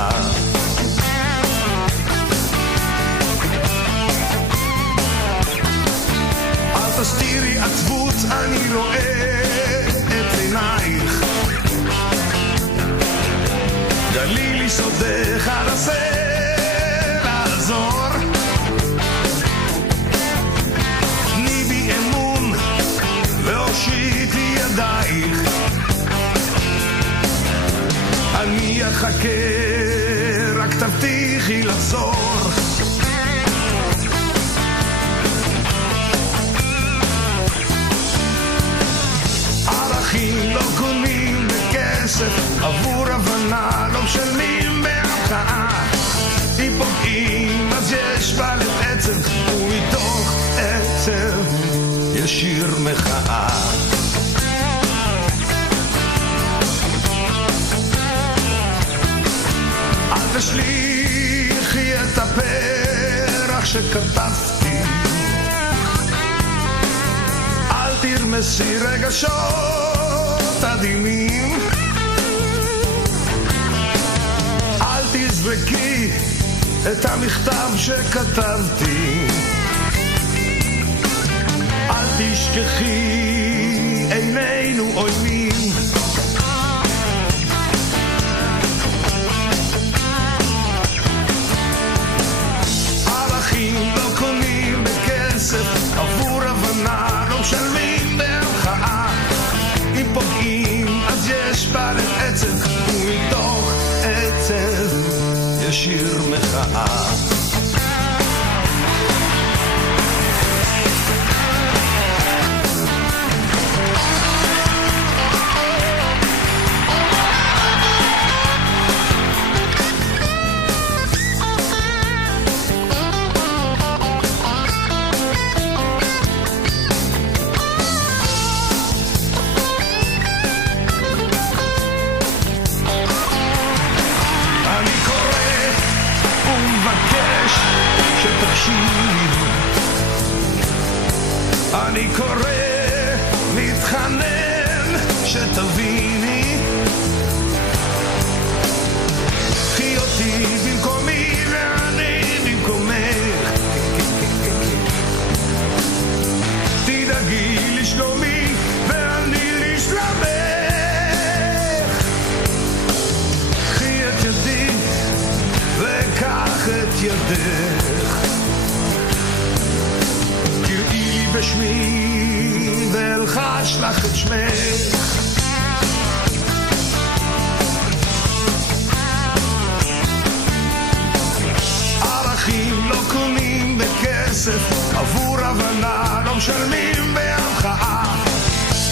מחאה. אל תסתירי עצבות, אני רואה את עינייך, גלי לי סודך, אנסה לעזור, תני בי אמון והושיטי ידייך, אני אחכה, רק תבטיחי לחזור. ערכים לא קונים בכסף, עבור הבנה לא משלמים בהכאה, אם פוגעים אז יש בעלת עצב, ומתוך עצב ישיר מחאה. אל תשליחי את הפרח שכתבתי, אל תרמסי רגשות עדינים, אל תזרקי את המכתב שכתבתי, אל תשכחי עינינו עוינים, ערכים לא קונים בכסף, עבור הבנה לא משלמים בהמחאה, אם פוגעים אז יש בעלת עצב, ומתוך עצב ישיר מחאה. אני קורא, מתחנן שתביני, קחי אותי במקומי ואני במקומך, תדאגי לשלומי ואני לשלומך, קחי את ידי וקח את ידך, בשמי ואלחש לך את שמך, ערכים לא קונים בכסף, עבור הבנה לא משלמים בהמחאה,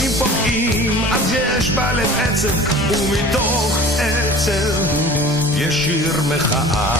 אם פוגעים אז יש בלב עצב, ומתוך עצב ישיר מחאה.